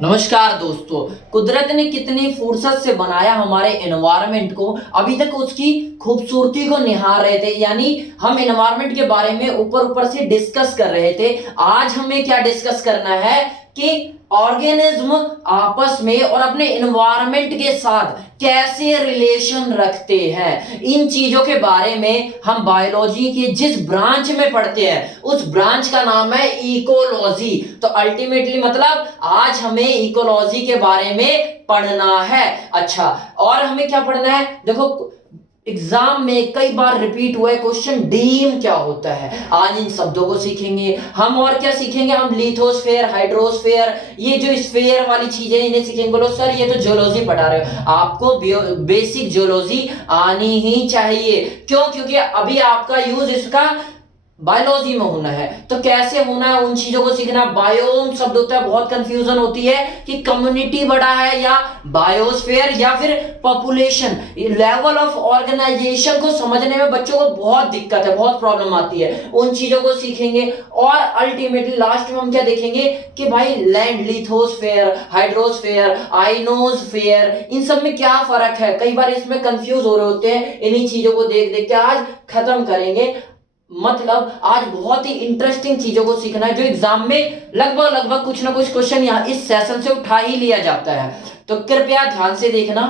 नमस्कार दोस्तों। कुदरत ने कितनी फुर्सत से बनाया हमारे एनवायरनमेंट को, अभी तक उसकी खूबसूरती को निहार रहे थे। यानी हम एनवायरनमेंट के बारे में ऊपर ऊपर से डिस्कस कर रहे थे। आज हमें क्या डिस्कस करना है कि ऑर्गेनिज्म आपस में और अपने एनवायरनमेंट के साथ कैसे रिलेशन रखते हैं। इन चीजों के बारे में हम बायोलॉजी के जिस ब्रांच में पढ़ते हैं उस ब्रांच का नाम है इकोलॉजी। तो अल्टीमेटली मतलब आज हमें इकोलॉजी के बारे में पढ़ना है। अच्छा, और हमें क्या पढ़ना है, देखो एग्जाम में कई बार रिपीट हुआ है क्वेश्चन, डीम क्या होता है। आज इन शब्दों को सीखेंगे हम। और क्या सीखेंगे हम, लिथोस्फेयर, हाइड्रोस्फेयर, ये जो स्फेयर वाली चीजें इन्हें सीखेंगे। बोलो सर ये तो जियोलॉजी पढ़ा रहे हो, आपको बेसिक जियोलॉजी आनी ही चाहिए। क्यों? क्योंकि अभी आपका यूज इसका बायोलॉजी में होना है। तो कैसे होना है उन चीजों को सीखना। बायोम शब्द होता है, बहुत कंफ्यूजन होती है कि कम्युनिटी बड़ा है या बायोस्फेयर या फिर पॉपुलेशन। लेवल ऑफ ऑर्गेनाइजेशन को समझने में बच्चों को बहुत दिक्कत है, बहुत प्रॉब्लम आती है। उन चीजों को सीखेंगे और अल्टीमेटली लास्ट में हम क्या देखेंगे कि भाई लैंड, लिथोस्फेयर, हाइड्रोस्फेयर, आइनोस्फेयर, इन सब में क्या फर्क है। कई बार इसमें कंफ्यूज हो रहे होते हैं। इन्हीं चीजों को देख देख के आज खत्म करेंगे। मतलब आज बहुत ही इंटरेस्टिंग चीजों को सीखना है जो एग्जाम में लगभग कुछ ना कुछ क्वेश्चन यहाँ इस सेशन से उठा ही लिया जाता है। तो कृपया ध्यान से देखना।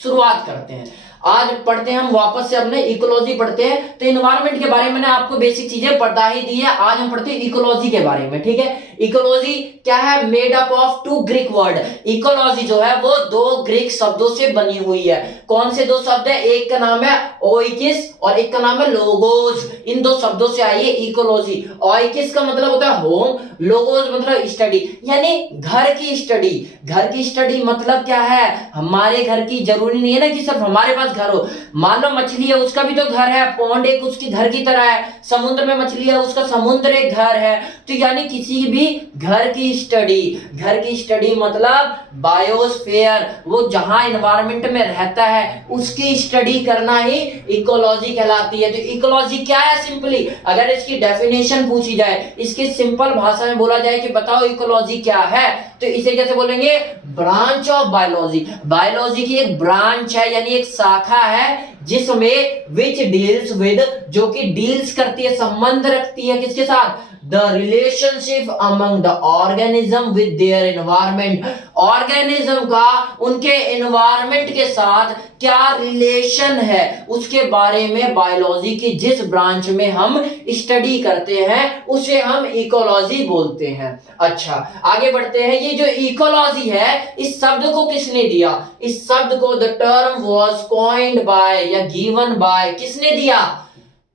शुरुआत करते हैं। आज पढ़ते हैं हम वापस से अपने इकोलॉजी पढ़ते हैं। तो इन्वायरमेंट के बारे में मैंने आपको बेसिक चीजें बता ही दी है। आज हम पढ़ते हैं इकोलॉजी के बारे में। ठीक है, इकोलॉजी क्या है, made up of two Greek word. Ecology जो है वो दो ग्रीक शब्दों से बनी हुई है। कौन से दो शब्द है, एक का नाम है ओइकिस और एक का नाम है लोगोस। इन दो शब्दों से आई है इकोलॉजी। ओइकिस का मतलब होता है होम, लोगोस मतलब स्टडी, यानी घर की स्टडी। घर की स्टडी मतलब क्या है, हमारे घर की, जरूरी नहीं है ना कि सिर्फ हमारे पास घर हो। मान लो मछली है, उसका भी तो घर है, पौंड एक उसकी घर की तरह है। समुद्र में मछली है, उसका समुद्र एक घर है। तो यानी किसी भी घर की स्टडी। घर की स्टडी मतलब बायोस्फीयर, वो जहां एनवायरनमेंट में रहता है उसकी स्टडी करना ही इकोलॉजी कहलाती है। तो इकोलॉजी क्या है, सिंपली अगर इसकी डेफिनेशन पूछी जाए, इसकी सिंपल भाषा में बोला जाए कि बताओ इकोलॉजी क्या है, तो इसे कैसे बोलेंगे, ब्रांच ऑफ बायोलॉजी। बायोलॉजी की एक ब्रांच है, यानी एक शाखा है जिसमें विच डील्स विद, जो कि डील्स करती है, संबंध रखती है किसके साथ, the relationship among the organism with their environment. Organism का उनके एनवायरनमेंट के साथ क्या रिलेशन है उसके बारे में बायोलॉजी की जिस ब्रांच में हम स्टडी करते हैं उसे हम इकोलॉजी बोलते हैं। अच्छा, आगे बढ़ते हैं। ये जो इकोलॉजी है, इस शब्द को किसने दिया, इस शब्द को the term was coined bye या गिवन बाय, किसने दिया,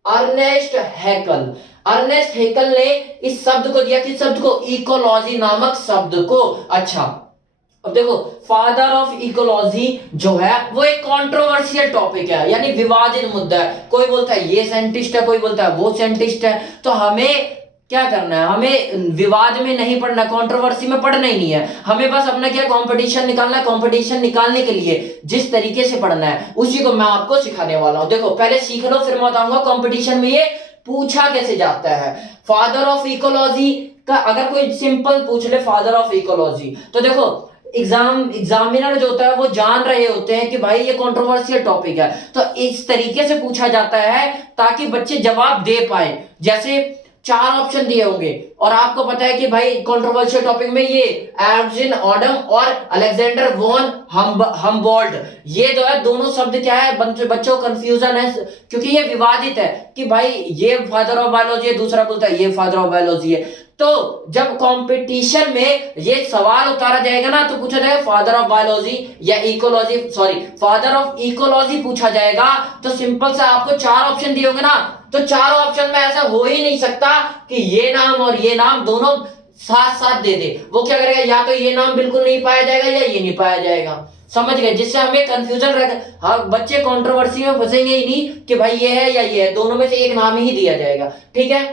अर्नेस्ट हैकल। अर्नेस्ट हैकल ने इस शब्द को दिया, किस शब्द को, इकोलॉजी नामक शब्द को। अच्छा, अब देखो फादर ऑफ इकोलॉजी जो है वो एक कंट्रोवर्शियल टॉपिक है, यानी विवादित मुद्दा है। कोई बोलता है ये साइंटिस्ट है, कोई बोलता है वो साइंटिस्ट है। तो हमें क्या करना है, हमें विवाद में नहीं पढ़ना, कंट्रोवर्सी में पढ़ना ही नहीं है। हमें बस अपना क्या कंपटीशन निकालना है। कंपटीशन निकालने के लिए जिस तरीके से पढ़ना है उसी को मैं आपको सिखाने वाला हूं। देखो पहले सीख लो, फिर मैं बताऊंगा कंपटीशन में ये पूछा कैसे जाता है। फादर ऑफ इकोलॉजी का अगर कोई सिंपल पूछ ले फादर ऑफ इकोलॉजी, तो देखो एग्जामिनर जो होता है वो जान रहे होते हैं कि भाई ये कंट्रोवर्शियल टॉपिक है, तो इस तरीके से पूछा जाता है ताकि बच्चे जवाब दे पाए। जैसे चार ऑप्शन दिए होंगे और आपको पता है कि भाई कंट्रोवर्शियल टॉपिक में ये एडविन ऑडम और अलेक्जेंडर वॉन हम्बोल्ट, ये जो है दोनों शब्द क्या है, बच्चों को कंफ्यूजन है क्योंकि ये विवादित है कि भाई ये फादर ऑफ बायोलॉजी है, दूसरा बोलता है ये फादर ऑफ बायोलॉजी है। तो जब कंपटीशन में ये सवाल उतारा जाएगा ना तो पूछा जाएगा फादर ऑफ बायोलॉजी या ecology, sorry father of ecology पूछा जाएगा, तो सिंपल सा आपको चार ऑप्शन दिए होंगे ना, तो चार ऑप्शन में ऐसा हो ही नहीं सकता कि ये नाम और ये नाम दोनों साथ साथ दे दे। वो क्या करेगा, या तो ये नाम बिल्कुल नहीं पाया जाएगा या ये नहीं पाया जाएगा। समझ गए, जिससे हमें कंफ्यूजन रहेगा। हाँ, बच्चे कंट्रोवर्सी में फंसेंगे ही नहीं कि भाई ये है या ये है, दोनों में से एक नाम ही दिया जाएगा। ठीक है,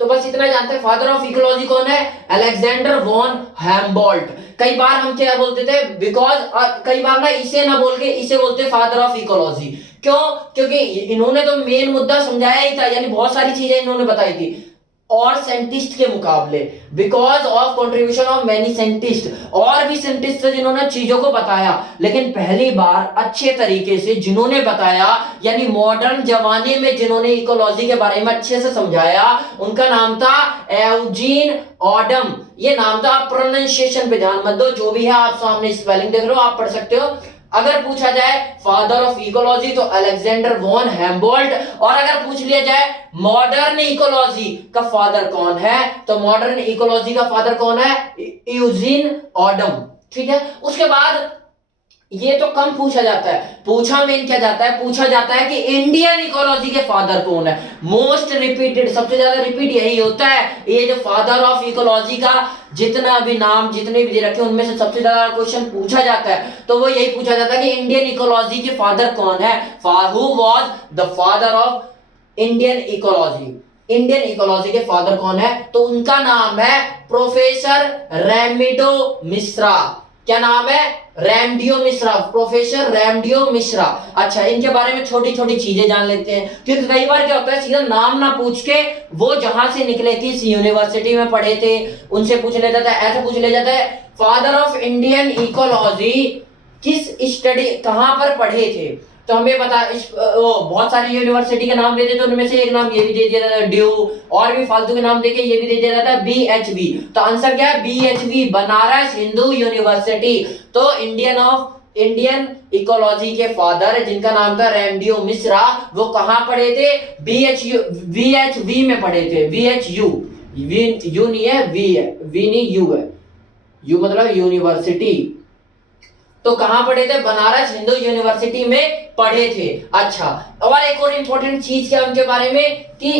तो बस इतना जानते हैं। फादर ऑफ इकोलॉजी कौन है, अलेक्जेंडर वॉन हैम्बोल्ट। कई बार हम क्या बोलते थे, बिकॉज कई बार ना इसे ना बोल के इसे बोलते फादर ऑफ इकोलॉजी। क्यों? क्योंकि इन्होंने तो मेन मुद्दा समझाया ही था, यानी बहुत सारी चीजें इन्होंने बताई थी। और साइंटिस्ट के मुकाबले, because of contribution of many scientist, और भी साइंटिस्ट थे जिन्होंने चीजों को बताया, लेकिन पहली बार अच्छे तरीके से जिन्होंने बताया, यानी मॉडर्न जमाने में जिन्होंने इकोलॉजी के बारे में अच्छे से समझाया, उनका नाम था एवजीन ऑडम। ये नाम था, आप प्रोनाउंसिएशन पे ध्यान मत दो, जो भी है आप सामने स्पेलिंग देख रहे हो, आप पढ़ सकते हो। अगर पूछा जाए फादर ऑफ इकोलॉजी तो अलेक्जेंडर वॉन हेम्बोल्ट, और अगर पूछ लिया जाए मॉडर्न इकोलॉजी का फादर कौन है, तो मॉडर्न इकोलॉजी का फादर कौन है, यूजीन ऑडम। ठीक है, उसके बाद ये तो कम पूछा जाता है, पूछा मेन क्या जाता है, पूछा जाता है कि इंडियन इकोलॉजी के फादर कौन है। मोस्ट रिपीटेड, सबसे ज्यादा रिपीट यही होता है, ये जो फादर ऑफ इकोलॉजी का जितना भी नाम जितने भी दे रखे उनमें से सबसे ज्यादा क्वेश्चन पूछा जाता है, तो वो यही पूछा जाता है कि इंडियन इकोलॉजी के फादर कौन है, who was the father of Indian ecology. Indian ecology के फादर कौन है, तो उनका नाम है प्रोफेसर रैमिडो मिश्रा। क्या नाम है, रैमडियो मिश्रा, प्रोफेसर रैमडियो मिश्रा। अच्छा, इनके बारे में छोटी छोटी चीजें जान लेते हैं, क्योंकि कई बार क्या होता है सीधा नाम ना पूछ के वो जहां से निकले, किस यूनिवर्सिटी में पढ़े थे उनसे पूछ लिया जाता है, ऐसे पूछ लिया जाता है फादर ऑफ इंडियन इकोलॉजी किस स्टडी, कहां पर पढ़े थे, तो हमें बता बहुत सारी यूनिवर्सिटी के नाम दे देते, तो उनमें से एक नाम ये भी दे दिया जाता है ड्यू, और भी फालतू के नाम देके ये भी दे दिया जाता है बीएचवी। तो आंसर क्या है, बीएचवी, बनारस हिंदू यूनिवर्सिटी। तो इंडियन इकोलॉजी के फादर जिनका नाम था रैमडियो मिश्रा, वो कहां पढ़े थे, बीएचवी में पढ़े थे, बीएचयू, यू नहीं है, वी नहीं, यू है, यू मतलब यूनिवर्सिटी। तो कहां पढ़े थे, बनारस हिंदू यूनिवर्सिटी में पढ़े थे। अच्छा, और एक और इंपॉर्टेंट चीज क्या उनके बारे में कि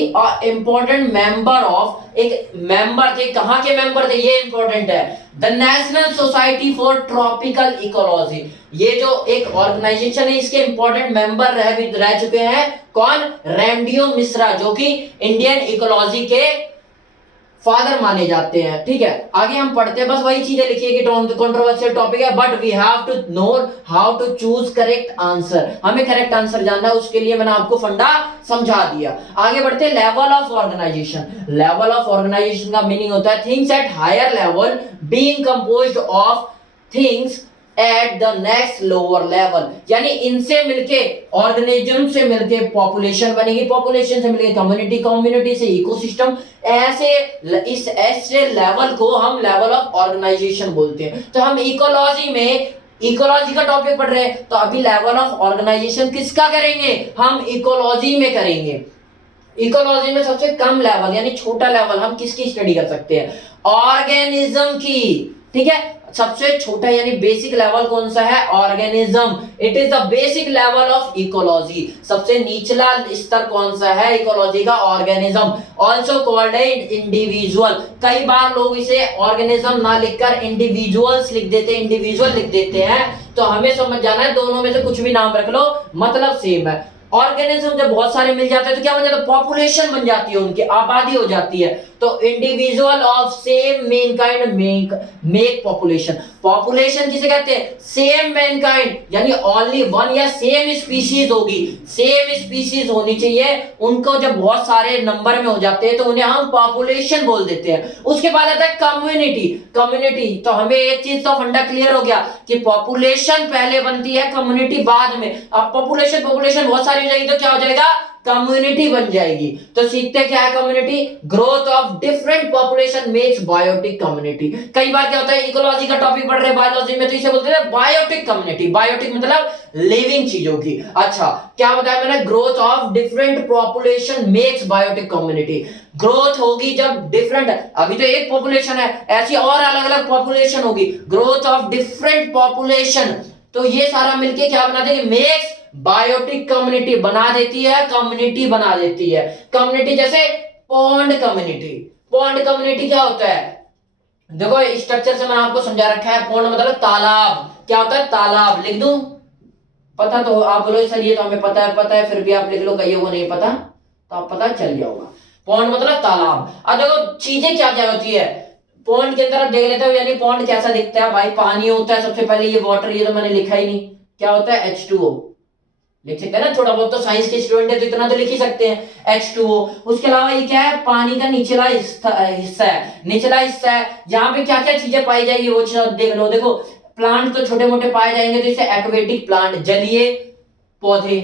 इंपॉर्टेंट मेंबर ऑफ, एक मेंबर थे, कहां के मेंबर थे, ये इंपॉर्टेंट है, the national society for tropical ecology. ये जो एक ऑर्गेनाइजेशन है इसके इंपॉर्टेंट मेंबर रह चुके हैं कौन, रैमडियो मिश्रा, जो कि इंडियन इकोलॉजी के फादर माने जाते हैं। ठीक है, आगे हम पढ़ते हैं, बस वही चीजें लिखिए कि कंट्रोवर्शियल टॉपिक है, but we have to know how to choose correct answer. हमें करेक्ट आंसर जानना है, उसके लिए मैंने आपको फंडा समझा दिया। आगे बढ़ते हैं, level of organisation. Level of organisation का मीनिंग होता है things at higher level being composed of things at the next lower level, यानी इनसे मिलके, ऑर्गेनिज्म से मिलके पॉपुलेशन बनेगी, पॉपुलेशन से मिलके कम्युनिटी, कम्युनिटी से इकोसिस्टम, ऐसे लेवल को हम लेवल ऑफ ऑर्गेनाइजेशन बोलते हैं। तो हम इकोलॉजी में इकोलॉजी का टॉपिक पढ़ रहे हैं, तो अभी लेवल ऑफ ऑर्गेनाइजेशन किसका करेंगे, हम इकोलॉजी में करेंगे। इकोलॉजी में सबसे कम लेवल यानी छोटा लेवल हम किसकी स्टडी कर सकते हैं, ऑर्गेनिज्म की। ठीक है, सबसे छोटा यानी बेसिक लेवल कौन सा है, organism. It is the basic level of ecology. सबसे निचला स्तर कौन सा है इकोलॉजी का, ऑर्गेनिज्म। Also called individual. कई बार लोग इसे ऑर्गेनिज्म ना लिखकर इंडिविजुअल्स लिख देते हैं, इंडिविजुअल लिख देते हैं, तो हमें समझ जाना है दोनों में से कुछ भी नाम रख लो, मतलब सेम है। ऑर्गेनिज्म जब बहुत सारे मिल जाते हैं तो क्या बन जाता है, पॉपुलेशन बन जाती है, उनकी आबादी हो जाती है। तो individual of same Mankind make population. Population किसे कहते हैं, सेम मैनकाइंड, यानी ओनली वन या सेम स्पीशीज होगी, सेम स्पीशीज होनी चाहिए। उनको जब बहुत सारे नंबर में हो जाते हैं तो उन्हें हम पॉपुलेशन बोल देते हैं। उसके बाद आता है कम्युनिटी। कम्युनिटी, तो हमें एक चीज तो फंडा क्लियर हो गया कि पॉपुलेशन पहले बनती है, कम्युनिटी बाद में। अब पॉपुलेशन बहुत सारी हो जाएगी तो क्या हो जाएगा, कम्युनिटी बन जाएगी। तो सीखते क्या है community, growth of different population makes biotic community. कई बार क्या होता है, इकोलॉजी का टॉपिक पढ़ रहे बायोलॉजी में तो इसे बोलते हैं बायोटिक कम्युनिटी। बायोटिक मतलब लिविंग चीजों की। अच्छा, क्या बताया मैंने, growth of different population makes biotic community. Growth होगी जब डिफरेंट, अभी तो एक पॉपुलेशन है, ऐसी और अलग अलग पॉपुलेशन होगी, ग्रोथ ऑफ डिफरेंट पॉपुलेशन, तो ये सारा मिलके क्या बना देगी, मेक्स बायोटिक कम्युनिटी बना देती है, कम्युनिटी बना देती है। कम्युनिटी जैसे पॉन्ड कम्युनिटी। पॉन्ड कम्युनिटी क्या होता है, देखो स्ट्रक्चर से मैंने आपको समझा रखा है। पॉन्ड मतलब तालाब, क्या होता है, तालाब। लिख दूं, पता तो आप बोलो सर ये तो हमें पता है, फिर भी आप लिख लो, कईयों को नहीं पता तो आप पता चल गया होगा। पॉन्ड मतलब तालाब। अब देखो चीजें क्या क्या होती है पॉन्ड के अंदर, आप देख लेते हो, यानी पॉन्ड कैसा दिखता है भाई, पानी होता है सबसे पहले, ये वाटर, ये तो मैंने लिखा ही नहीं, क्या होता है H2O। लिख सकते हैं ना, थोड़ा बहुत तो साइंस के स्टूडेंट है तो इतना तो लिख ही सकते हैं H2O। उसके अलावा ये क्या है, पानी का निचला हिस्सा है, निचला हिस्सा है, जहां पे क्या क्या चीजें पाई जाएगी वो चीज देख लो। देखो प्लांट तो छोटे मोटे पाए जाएंगे, तो इसे एक्वेटिक प्लांट, जलीय पौधे।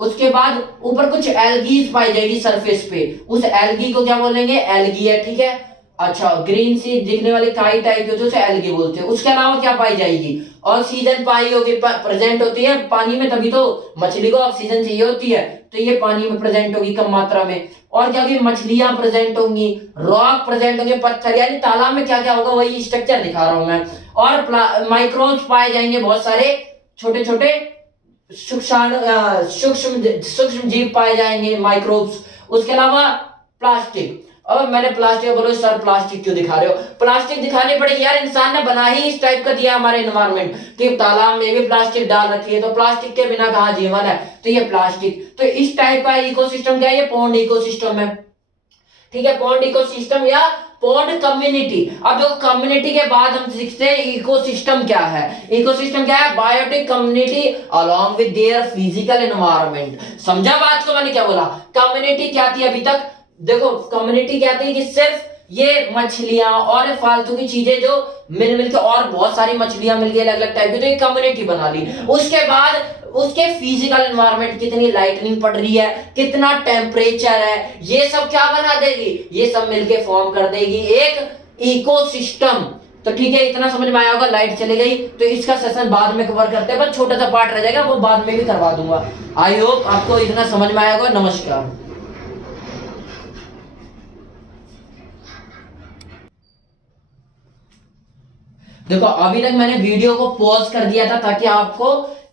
उसके बाद ऊपर कुछ एल्गीज पाई जाएगी सरफेस पे, उस एल्गी को क्या बोलेंगे, एल्गी है, ठीक है। अच्छा, ग्रीन सी दिखने वाली काई टाइप की होती है उसे एल्गी बोलते हैं। उसके अलावा क्या पाई जाएगी, ऑक्सीजन पाई होगी, प्रेजेंट होती है पानी में, तभी तो मछली को ऑक्सीजन चाहिए होती है, तो ये पानी में प्रेजेंट होगी कम मात्रा में। और क्या होगी, मछलियां प्रेजेंट होंगी, रॉक प्रेजेंट होंगे, पत्थर, यानी तालाब में क्या क्या होगा वही स्ट्रक्चर दिखा रहा हूं मैं। और माइक्रोब्स पाए जाएंगे बहुत सारे, छोटे छोटे सूक्ष्म सूक्ष्म जीव पाए जाएंगे, माइक्रोब्स। उसके अलावा प्लास्टिक। अब मैंने प्लास्टिक बोलो सर प्लास्टिक क्यों दिखा रहे हो, प्लास्टिक दिखाने पड़ेगी यार, इंसान ने बना ही इस टाइप का दिया हमारे एनवायरनमेंट कि तालाब में भी प्लास्टिक डाल रखी है, तो प्लास्टिक के बिना कहाँ जीवन है, तो ये प्लास्टिक। तो इस टाइप का इकोसिस्टम क्या है, ये पॉन्ड इकोसिस्टम है, ठीक है, पॉन्ड इकोसिस्टम या पॉन्ड कम्युनिटी। अब देखो कम्युनिटी के बाद हम सीखते हैं इकोसिस्टम क्या है। इकोसिस्टम क्या है, biotic community along with their physical environment. समझा बात को मैंने क्या बोला, कम्युनिटी क्या थी अभी तक, देखो कम्युनिटी क्या थी कि सिर्फ ये मछलियां और फालतू की चीजें जो मिल मिल के, और बहुत सारी मछलियां मिल गई अलग अलग टाइप की, तो एक कम्युनिटी बना ली। उसके बाद उसके फिजिकल एनवायरनमेंट, कितनी लाइटनिंग पड़ रही है, कितना टेम्परेचर है, ये सब क्या बना देगी, ये सब मिलके फॉर्म कर देगी एक इकोसिस्टम। तो ठीक है, इतना समझ में आया होगा। लाइट चली गई तो इसका सेशन बाद में कवर करते हैं, बस छोटा सा पार्ट रह जाएगा, वो बाद में भी करवा दूंगा। आई होप आपको इतना समझ में आया होगा। नमस्कार। देखो अभी तक मैंने वीडियो को पॉज कर दिया था ताकि आपको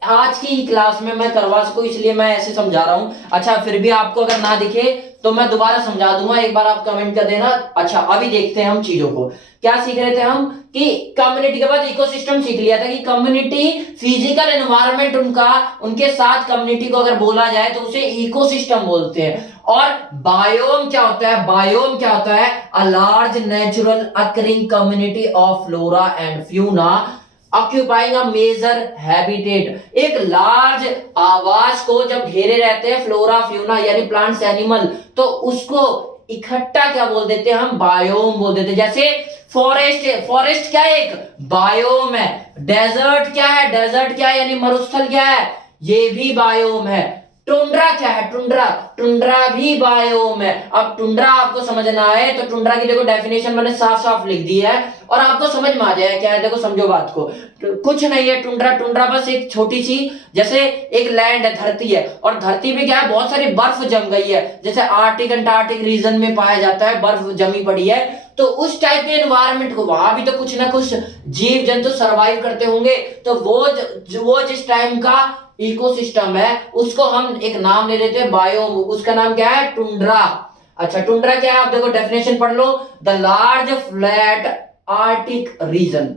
आज की क्लास में मैं करवा सकूं, इसलिए मैं ऐसे समझा रहा हूं। अच्छा फिर भी आपको अगर ना दिखे तो मैं दोबारा समझा दूंगा, एक बार आप कमेंट कर देना। अच्छा अभी देखते हैं हम चीजों को, क्या सीख रहे थे हम कि कम्युनिटी के बाद इकोसिस्टम सीख लिया था कि कम्युनिटी फिजिकल एनवायरनमेंट उनका, उनके साथ कम्युनिटी को अगर बोला जाए तो उसे इकोसिस्टम बोलते हैं। और बायोम क्या होता है, बायोम क्या होता है, a large natural occurring community of flora and fauna occupying a major habitat. एक लार्ज आवास को जब घेरे रहते हैं फ्लोरा फ्यूना यानी प्लांट्स एनिमल, तो उसको इकट्ठा क्या बोल देते हैं हम, बायोम बोल देते हैं। जैसे फॉरेस्ट है, फॉरेस्ट क्या है, एक बायोम है। डेजर्ट क्या है, डेजर्ट क्या है यानी मरुस्थल क्या है, ये भी बायोम है। टुंड्रा क्या है, टुंड्रा, टुंड्रा भी बायोम है। अब टुंड्रा आपको समझना है तो टुंड्रा की देखो डेफिनेशन मैंने साफ साफ लिख दी है और आपको समझ में आ जाएगा क्या है। देखो समझो बात को, कुछ नहीं है टुंड्रा, टुंड्रा बस एक छोटी सी, जैसे एक लैंड है, धरती है, और धरती पे क्या है, बहुत सारी बर्फ जम गई है, जैसे आर्टिक अंटार्कटिक रीजन में पाया जाता है, बर्फ जमी पड़ी है, तो उस टाइप के एनवायरनमेंट को वहां भी तो कुछ ना कुछ जीव जंतु सरवाइव करते होंगे, तो वो जिस टाइम का इकोसिस्टम है उसको हम एक नाम ले लेते हैं बायोम, उसका नाम क्या है, टुंड्रा। अच्छा टुंड्रा क्या है, आप देखो डेफिनेशन पढ़ लो, the large flat arctic region,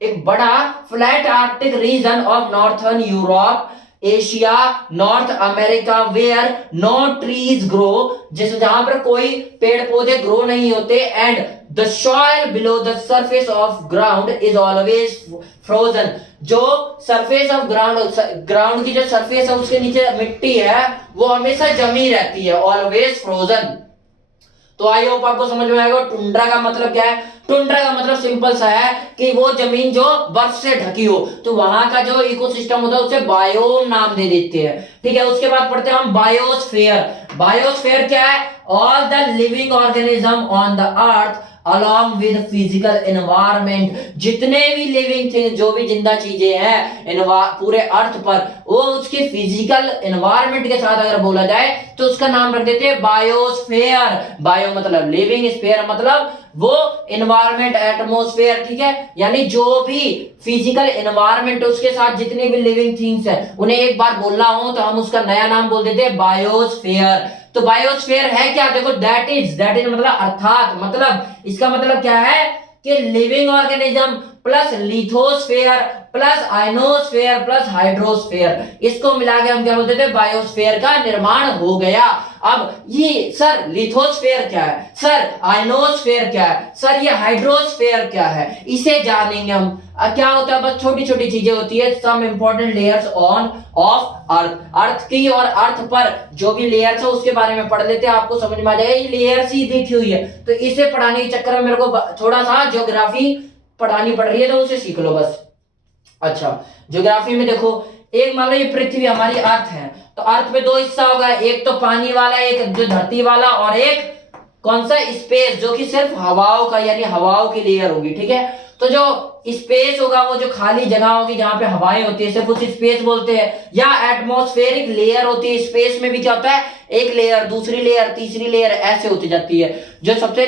एक बड़ा flat arctic region of northern Europe, Asia, North America, where no trees grow, जैसे जहां पर कोई पेड़ पौधे ग्रो नहीं होते, and the soil below the surface of ground is always frozen, जो सरफेस ऑफ ग्राउंड, ग्राउंड की जो सरफेस है उसके नीचे मिट्टी है वो हमेशा जमी रहती है, ऑलवेज फ्रोजन। तो आई होप आपको समझ में आएगा। टुंड्रा का मतलब क्या है, टुंड्रा का मतलब सिंपल सा है कि वो जमीन जो बर्फ से ढकी हो, तो वहां का जो इकोसिस्टम होता है उसे बायोम नाम दे देते हैं, ठीक है। उसके बाद पढ़ते हैं हम बायोस्फीयर। बायोस्फीयर क्या है, all the living organism on the earth along with physical environment, जितने भी लिविंग थिंग, जो भी जिंदा चीजें हैं पूरे अर्थ पर, वो उसके फिजिकल एनवायरनमेंट के साथ अगर बोला जाए तो उसका नाम रख देते हैं बायोस्फीयर। बायो मतलब लिविंग, स्फीयर मतलब वो एनवायरनमेंट, एटमॉस्फेयर, ठीक है, यानी जो भी फिजिकल एनवायरनमेंट उसके साथ जितने भी लिविंग थिंग्स हैं उन्हें एक बार बोलना हो तो हम उसका नया नाम बोल देते हैं बायोस्फीयर। तो बायोस्फीयर है क्या, देखो दैट इज मतलब अर्थात, मतलब इसका मतलब क्या है कि living organism plus lithosphere plus ionosphere plus hydrosphere, इसको मिला के हम क्या बोलते थे, बायोस्फेयर का निर्माण हो गया। अब ये सर लिथोस्फेयर क्या है, सर आयनोस्फेयर क्या है, सर ये हाइड्रोस्फेयर क्या है, इसे जानेंगे हम। क्या होता है, बस छोटी छोटी चीजें होती है, some important layers on of earth, earth की और अर्थ पर जो भी लेयर्स है उसके बारे में पढ़ लेते हैं, आपको समझ में आ जाएगा। ये लेयर्स ही देखी हुई है, तो इसे पढ़ाने के चक्कर में मेरे को थोड़ा सा ज्योग्राफी पढ़ानी पड़ रही है, तो उसे सीख लो बस। अच्छा, ज्योग्राफी में देखो, एक मान लो ये पृथ्वी हमारी अर्थ है, तो अर्थ में दो हिस्सा होगा, एक तो पानी वाला, एक जो धरती वाला, और एक कौन सा, स्पेस, जो कि सिर्फ हवाओं का यानी हवाओं की लेयर होगी, ठीक है। तो जो स्पेस होगा वो जो खाली जगह होगी जहां पे हवाएं होती है, सिर्फ उसे स्पेस बोलते हैं, या एटमॉस्फेरिक लेयर होती है। स्पेस में भी क्या होता है, एक लेयर, दूसरी लेयर, तीसरी लेयर, ऐसे होती जाती है। जो सबसे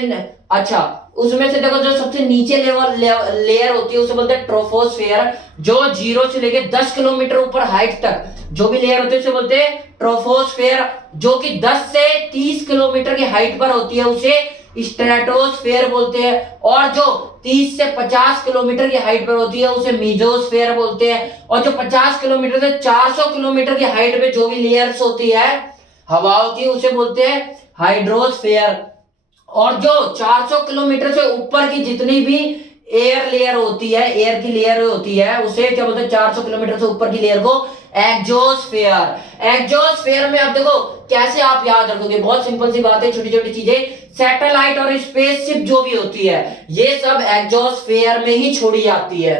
अच्छा, उसमें से देखो जो सबसे नीचे लेयर होती है उसे बोलते हैं ट्रोपोस्फेयर, जो 0 से लेके 10 किलोमीटर ऊपर हाइट तक जो भी लेयर होती है उसे बोलते हैं ट्रोपोस्फेयर। जो कि 10 से 30 किलोमीटर की हाइट पर होती है उसे स्ट्रेटोस्फेयर बोलते हैं, और जो 30 से 50 किलोमीटर की हाइट पर होती है उसे मीजोस्फेयर बोलते हैं, और जो 50 किलोमीटर से 400 किलोमीटर की हाइट पे जो भी लेयर्स होती है हवाओं की उसे बोलते हैं हाइड्रोस्फेयर। और जो 400 किलोमीटर से ऊपर की जितनी भी एयर लेयर होती है, एयर की लेयर होती है, उसे क्या बोलते हैं, 400 किलोमीटर से ऊपर की लेयर को एक्सोस्फेयर। एक्सोस्फेयर में अब देखो कैसे आप याद रखोगे, बहुत सिंपल सी बात है, छोटी छोटी चीजें, सैटेलाइट और स्पेसशिप जो भी होती है ये सब एक्सोस्फेयर में ही छोड़ी जाती है।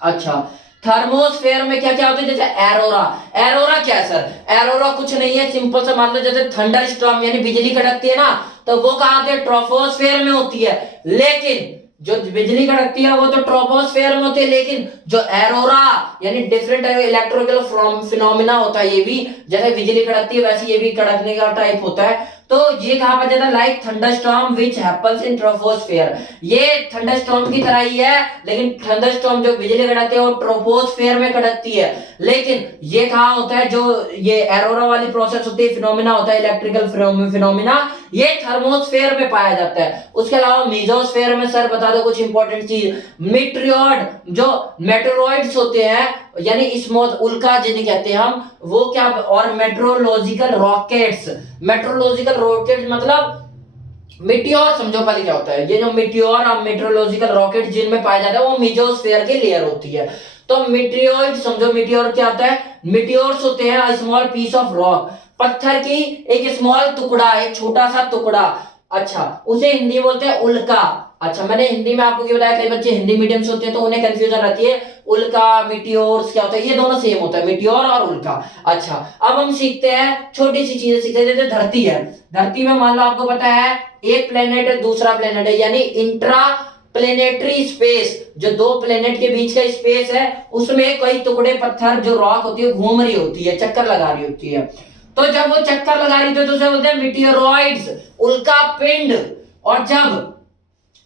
अच्छा, थर्मोस्फेयर में क्या क्या होता है, जैसे एरोरा। एरोरा क्या है सर, एरोरा कुछ नहीं है, सिंपल सा मान लो जैसे थंडर स्टॉर्म यानी बिजली कड़कती है ना, तो वो कहां होती है, ट्रोपोस्फेयर में होती है। लेकिन जो बिजली कड़कती है वो तो ट्रोपोस्फेयर में होती है, लेकिन जो एरोरा यानी डिफरेंट इलेक्ट्रिकल फिनोमिना होता है, ये भी जैसे बिजली कड़कती है वैसे ये भी कड़कने का टाइप होता है। तो ये कहां पर जाता है, like thunderstorm which happens in troposphere, ये थंडरस्टॉर्म की तरह ही है, लेकिन थंडरस्टॉर्म जो बिजली कड़कती है वो ट्रोपोस्फेयर में कड़कती है। लेकिन ये कहां होता है, जो ये एरोरा वाली प्रोसेस होती है, फिनोमिना होता है, इलेक्ट्रिकल फिनोमिना, ये थर्मोस्फेयर में पाया जाता है। उसके अलावा मीजोस्फेयर में सर बता दो कुछ इंपॉर्टेंट चीज, मेट्रियोड, जो मेटेरोइड्स होते हैं यानी स्मॉल उल्का जिन्हें कहते हैं हम, वो क्या, और मेट्रोलॉजिकल रॉकेट्स। मेट्रोलॉजिकल रॉकेट्स मतलब मिटियोर, समझो पहले क्या होता है, ये जो मिटियोर और मेट्रोलॉजिकल रॉकेट जिनमें पाया जाता है वो मीजोस्फेयर की लेयर होती है। तो मिटियोइड समझो, मिटियोर क्या होता है, मिटियोर्स होते हैं स्मॉल पीस ऑफ रॉक, पत्थर की एक स्मॉल टुकड़ा, एक छोटा सा टुकड़ा। अच्छा, उसे हिंदी बोलते हैं उल्का। अच्छा, मैंने हिंदी में आपको क्या बताया, कई बच्चे हिंदी मीडियम से होते हैं तो उन्हें कंफ्यूजन रहती है, उल्का मिटियोर्स क्या होता है, ये दोनों सेम होता है, मिटियोर और उल्का। अच्छा, अब हम सीखते हैं छोटी सी चीजें सीखते हैं, जैसे धरती है, धरती में मान लो आपको पता है एक प्लेनेट है दूसरा प्लेनेट है, यानी इंट्रा प्लेनेटरी स्पेस, जो दो प्लेनेट के बीच का स्पेस है उसमें कई टुकड़े पत्थर जो रॉक होती है घूम रही होती है, चक्कर लगा रही होती है। तो जब वो चक्कर लगा रही थी तो उसे बोलते हैं मिटियोरॉइड्स, उल्का पिंड। और जब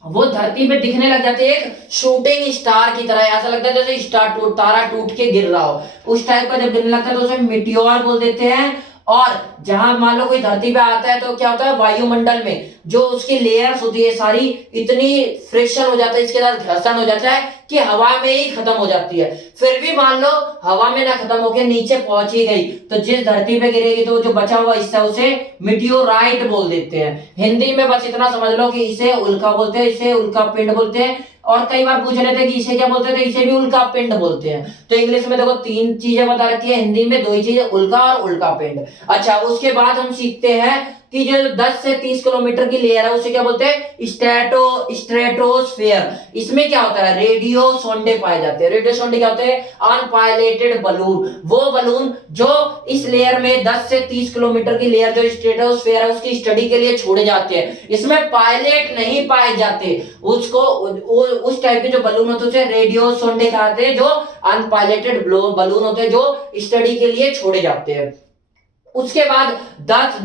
वो धरती पे दिखने लग जाते एक शूटिंग स्टार की तरह, ऐसा लगता है जैसे स्टार तारा टूट के गिर रहा हो, उस टाइप का जब गिरने लगता है तो उसे मिटियोर बोल देते हैं। और जहां मान लो कोई धरती पे आता है तो क्या होता है, वायुमंडल में जो उसकी लेयर्स होती है सारी इतनी फ्रिक्शन हो जाता है, इसके साथ घर्षण हो जाता है कि हवा में ही खत्म हो जाती है। फिर भी मान लो हवा में ना खत्म होकर नीचे पहुंच ही गई तो जिस धरती पे गिरेगी तो जो बचा हुआ हिस्सा उसे मिटियोराइट बोल देते हैं। हिंदी में बस इतना समझ लो कि इसे उल्का बोलते हैं, इसे उल्का पिंड बोलते हैं, और कई बार पूछ रहे थे कि इसे क्या बोलते थे, इसे भी उल्का पिंड बोलते हैं। तो इंग्लिश में देखो 3 चीजें बता रखी है, हिंदी में 2 ही चीजें, उल्का और उल्का पिंड। अच्छा, उसके बाद हम सीखते हैं कि जो 10 से 30 किलोमीटर की लेयर है उसे क्या बोलते हैं, स्ट्रेटोस्फेयर। इसमें क्या होता है, रेडियो सोंडे पाए जाते हैं। रेडियो सोंडे क्या होते हैं, अनपायलटेड बलून, वो बलून जो इस लेयर में 10 से 30 किलोमीटर की लेयर जो स्ट्रेटोस्फेयर है उसकी स्टडी के लिए छोड़े जाते हैं। इसमें पायलट नहीं पाए जाते, उसको उस टाइप के जो बलून होते हैं उसे रेडियो सोंडे कहते हैं, जो अनपायलटेड बलून होते हैं जो स्टडी के लिए छोड़े जाते हैं। उसके बाद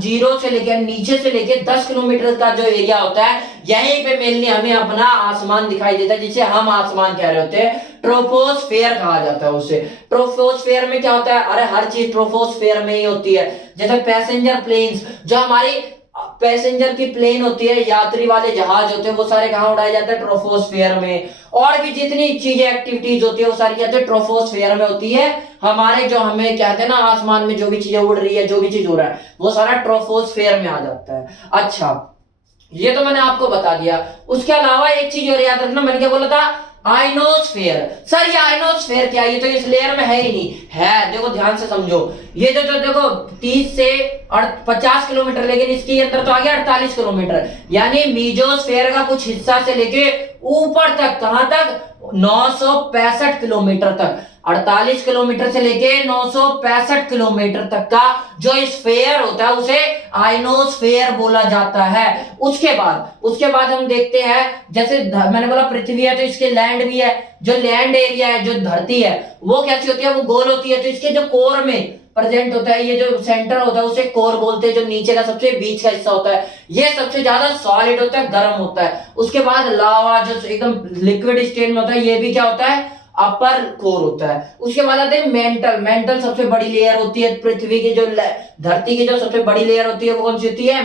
0 से लेकर नीचे से लेकर 10 किलोमीटर का जो एरिया होता है यहीं पे मेनली हमें अपना आसमान दिखाई देता है, जिसे हम आसमान कह रहे होते हैं, ट्रोपोस्फेयर कहा जाता है उसे। ट्रोपोस्फेयर में क्या होता है, अरे हर चीज ट्रोपोस्फेयर में ही होती है। जैसे पैसेंजर प्लेन्स जो हमारी पैसेंजर की प्लेन होती है, यात्री वाले जहाज होते हैं, वो सारे कहाँ उड़ाए जाते हैं? ट्रोपोस्फेयर में। और भी जितनी चीजें एक्टिविटीज होती है वो सारी कहते हैं ट्रोपोस्फेयर में होती है। हमारे जो हमें कहते हैं ना आसमान में जो भी चीजें उड़ रही है, जो भी चीज हो रहा है, वो सारा ट्रोपोस्फेयर में आ जाता है। अच्छा, ये तो मैंने आपको बता दिया। उसके अलावा एक चीज और याद रखना, मैंने क्या बोला था? आइनोस्फेयर। सर ये आइनोस्फेयर क्या है? ये तो इस लेयर में है ही नहीं। है, देखो ध्यान से समझो। ये जो देखो 30 से 50 किलोमीटर, लेकिन इसके अंदर तो आ गया 48 किलोमीटर, यानी मीजोस्फेयर का कुछ हिस्सा से लेके ऊपर तक, कहां तक? 965 किलोमीटर तक। 48 किलोमीटर से लेके 965 किलोमीटर तक का जो स्फेयर होता है उसे आइनोस्फेयर बोला जाता है। उसके बाद हम देखते हैं, जैसे मैंने बोला पृथ्वी है तो इसके लैंड भी है। जो लैंड एरिया है, जो धरती है, वो कैसी होती है? वो गोल होती है। तो इसके जो कोर में प्रेजेंट होता है, ये जो सेंटर होता है उसे कोर बोलते हैं। जो नीचे का सबसे बीच का हिस्सा होता है, ये सबसे ज्यादा सॉलिड होता है, गर्म होता है। उसके बाद लावा जो एकदम लिक्विड स्टेट में होता है, ये भी क्या होता है? अपर कोर होता है। उसके बाद आते हैं मेंटल सबसे बड़ी लेयर होती है पृथ्वी की, जो धरती की जो सबसे बड़ी लेयर होती है वो कौन सी होती है?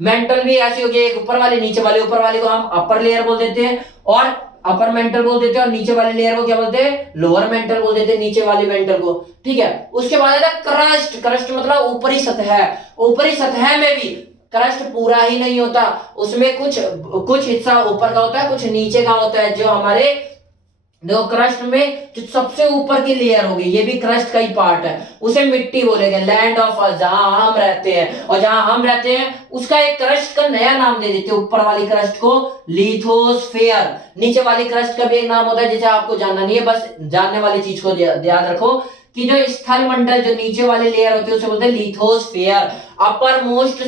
मेंटल भी ऐसी होगी, एक ऊपर वाली, नीचे वाली। ऊपर वाली को हम अपर लेयर बोल देते हैं और अपर मेंटल बोल देते हैं, और नीचे वाली लेयर को क्या बोलते हैं? लोअर मेंटल बोल देते हैं, नीचे वाली मेंटल को। ठीक है। उसके बाद आता है क्रस्ट मतलब ऊपरी सतह। ऊपरी सतह में भी क्रस्ट पूरा ही नहीं होता, उसमें कुछ हिस्सा ऊपर का होता है, कुछ नीचे का होता है। जो हमारे देखो क्रस्ट में जो सबसे ऊपर की लेयर होगी, ये भी क्रस्ट का ही पार्ट है, उसे मिट्टी बोलेंगे। लैंड ऑफ अर्थ, जहां हम रहते हैं, और जहां हम रहते हैं उसका एक क्रस्ट का नया नाम दे देते हैं। ऊपर वाली क्रस्ट को लिथोस्फेयर, नीचे वाली क्रस्ट का भी एक नाम होता है जिसे आपको जानना नहीं है, बस जानने वाली चीज को याद रखो कि जो स्थल मंडल, जो नीचे वाली लेयर होती है उसे बोलते हैं लिथोस्फेयर। अपर मोस्ट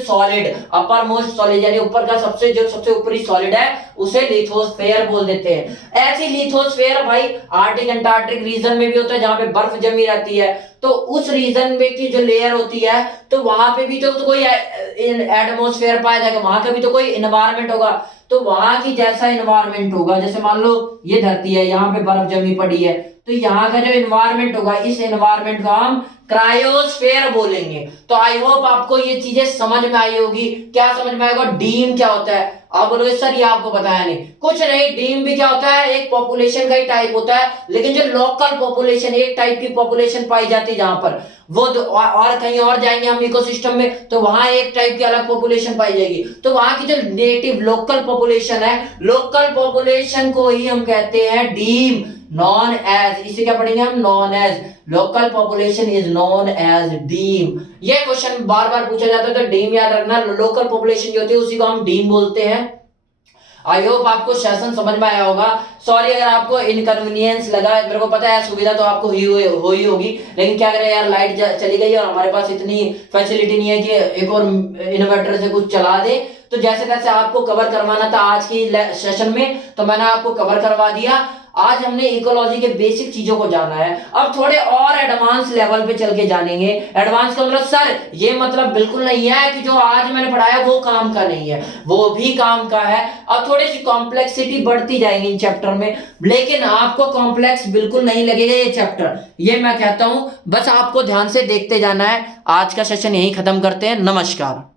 सॉलिड यानी ऊपर का सबसे ऊपरी सॉलिड है उसे लिथोस्फेयर बोल देते हैं। ऐसी लिथोस्फेयर भाई आर्टिक एंटार्क्टिक रीजन में भी होता है, जहां पे बर्फ जमी रहती है। तो उस रीजन में की जो लेयर होती है, तो वहां पे भी तो कोई एटमोस्फेयर पाया जाएगा, वहां का भी तो कोई इन्वायरमेंट होगा। तो वहां की जैसा इन्वायरमेंट होगा, जैसे मान लो ये धरती है, यहाँ पे बर्फ जमी पड़ी है, तो यहाँ का जो इन्वायरमेंट होगा, इस इन्वायरमेंट को हम क्रायोस्फेयर बोलेंगे। तो आई होप आपको ये चीजें समझ में आई होगी। क्या समझ में आएगा? डीम क्या होता है? आप बोलोगे सर ये आपको बताया नहीं। कुछ नहीं, डीम भी क्या होता है? एक पॉपुलेशन का ही टाइप होता है, लेकिन जो लोकल पॉपुलेशन, एक टाइप की पॉपुलेशन पाई जाती है जहां पर वो और कहीं और जाएंगे हम इकोसिस्टम में, तो वहां एक टाइप की अलग पॉपुलेशन पाई जाएगी। तो वहां की जो नेटिव लोकल पॉपुलेशन है, लोकल पॉपुलेशन को ही हम कहते हैं डीम, नॉन एज। इसे क्या पढ़ेंगे हम? Known as. Local population is known as deme. ये क्वेश्चन बार बार पूछा जाता है, तो डीम याद रखना। लोकल पॉपुलेशन जो होती है उसी को हम डीम बोलते हैं। आई होप आपको सेशन समझ में आया होगा। सॉरी अगर आपको इनकन्वीनियंस लगा, मेरे को पता है सुविधा तो आपको ही होगी, लेकिन क्या करें यार, लाइट चली गई और हमारे पास इतनी फैसिलिटी नहीं है कि एक और इन्वर्टर से कुछ चला दे। तो जैसे तैसे आपको कवर करवाना था आज की सेशन में, तो मैंने आपको कवर करवा दिया। आज हमने इकोलॉजी के बेसिक चीजों को जाना है, अब थोड़े और एडवांस लेवल पे चल के जानेंगे। एडवांस का मतलब सर ये मतलब बिल्कुल नहीं है कि जो आज मैंने पढ़ाया वो काम का नहीं है, वो भी काम का है। अब थोड़ी सी कॉम्प्लेक्सिटी बढ़ती जाएगी इन चैप्टर में, लेकिन आपको कॉम्प्लेक्स बिल्कुल नहीं लगेगा ये चैप्टर, ये मैं कहता हूं। बस आपको ध्यान से देखते जाना है। आज का सेशन यही खत्म करते हैं। नमस्कार।